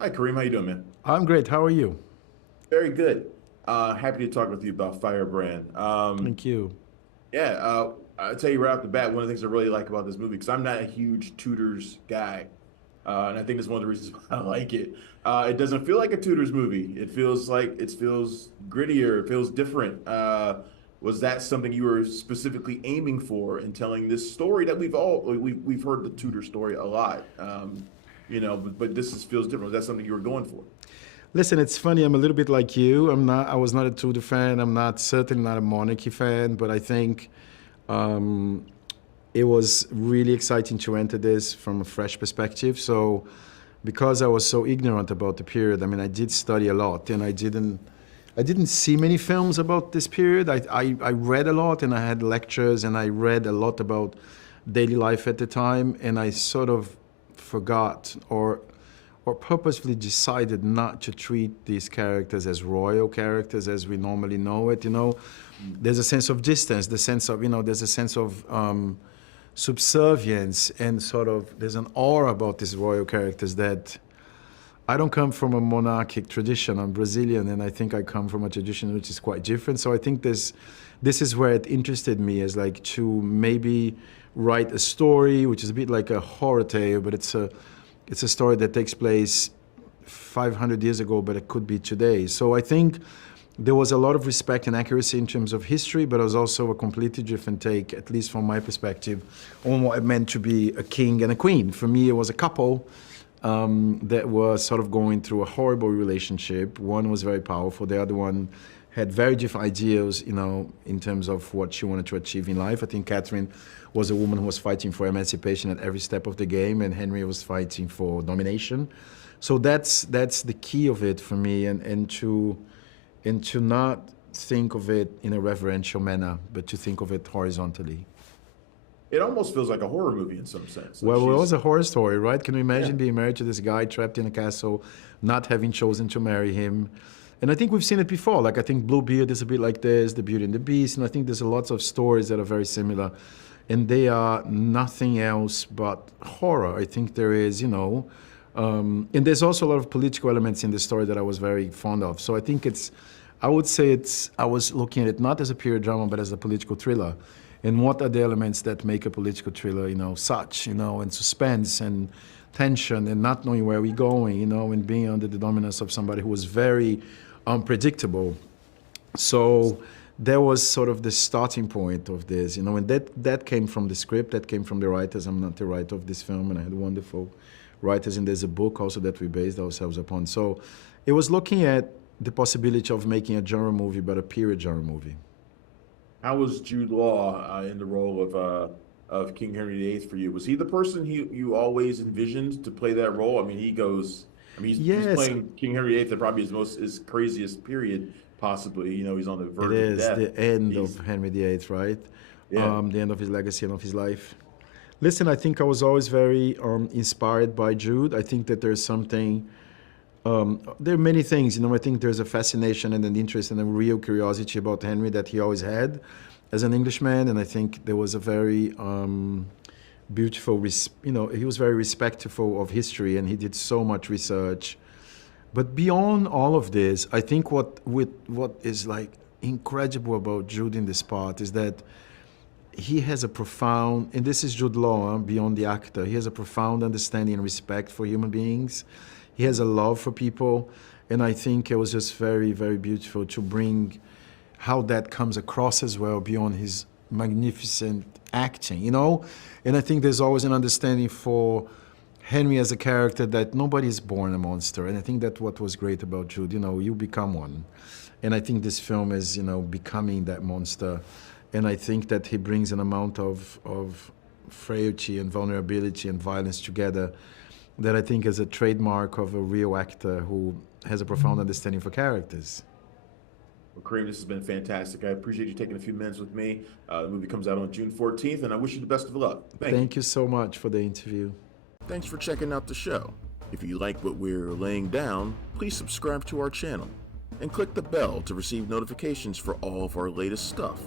Hi, Kareem. How you doing, man? I'm great. How are you? Very good. Happy to talk with you about Firebrand. Thank you. Yeah, I'll tell you right off the bat, one of the things I really like about this movie, because I'm not a huge Tudors guy, and I think that's one of the reasons why I like it. It doesn't feel like a Tudors movie. It feels like it feels grittier. It feels different. Was that something you were specifically aiming for in telling this story that we've heard the Tudor story a lot, but feels different. Was that something you were going for? Listen, it's funny. I'm a little bit like you. I was not a Tudor fan. I'm not certainly not a monarchy fan. But I think um, it was really exciting to enter this from a fresh perspective. So, because I was so ignorant about the period, I mean, I did study a lot, and I didn't see many films about this period. I read a lot, and I had lectures, and I read a lot about daily life at the time, and I sort of forgot or purposefully decided not to treat these characters as royal characters as we normally know it. There's a sense of distance, the sense of, there's a sense of subservience, and sort of there's an aura about these royal characters that I don't come from a monarchic tradition. I'm Brazilian, and I think I come from a tradition which is quite different. So I think this is where it interested me, is like to maybe write a story which is a bit like a horror tale, but it's a story that takes place 500 years ago, but it could be today. So I think there was a lot of respect and accuracy in terms of history, but it was also a completely different take, at least from my perspective, on what it meant to be a king and a queen. For me, it was a couple that was sort of going through a horrible relationship. One was very powerful, the other one had very different ideas, in terms of what she wanted to achieve in life. I think Catherine was a woman who was fighting for emancipation at every step of the game, and Henry was fighting for domination. So that's the key of it for me, and to not think of it in a reverential manner, but to think of it horizontally. It almost feels like a horror movie in some sense. Like Well, it was she's, a horror story, right? Can you yeah, imagine being married to this guy trapped in a castle, not having chosen to marry him? And I think we've seen it before. Like, I think Bluebeard is a bit like this, The Beauty and the Beast, and I think there's lots of stories that are very similar. And they are nothing else but horror. I think there is, and there's also a lot of political elements in the story that I was very fond of. So I would say I was looking at it not as a period drama, but as a political thriller. And what are the elements that make a political thriller, such, and suspense and tension and not knowing where we're going, and being under the dominance of somebody who was very unpredictable. So that was sort of the starting point of this, and that came from the script, that came from the writers. I'm not the writer of this film, and I had wonderful writers, and there's a book also that we based ourselves upon. So it was looking at the possibility of making a genre movie, but a period genre movie. how was Jude Law in the role of King Henry VIII for you? Was he the person you always envisioned to play that role? I mean, he goes. I mean, he's Yes, playing King Henry VIII at probably his craziest period possibly. He's on the it verge of is death. the end of He's Henry VIII, right? yeah. The end of his legacy and of his life. Listen, I think I was always very inspired by Jude. I think that there's something. There are many things, I think there's a fascination and an interest and a real curiosity about Henry that he always had as an Englishman, and I think there was a very beautiful, he was very respectful of history, and he did so much research. But beyond all of this, I think what is like incredible about Jude in this part is that he has a profound, and this is Jude Law, beyond the actor, he has a profound understanding and respect for human beings. He has a love for people, and I think it was just very, very beautiful to bring how that comes across as well beyond his magnificent acting. And I think there's always an understanding for Henry as a character that nobody is born a monster, and I think that what was great about Jude, you become one. And I think this film is, becoming that monster. And I think that he brings an amount of frailty and vulnerability and violence together that I think is a trademark of a real actor who has a profound understanding for characters. Well, Kareem, this has been fantastic. I appreciate you taking a few minutes with me. The movie comes out on June 14th, and I wish you the best of luck. Thank you. Thank you so much for the interview. Thanks for checking out the show. If you like what we're laying down, please subscribe to our channel and click the bell to receive notifications for all of our latest stuff.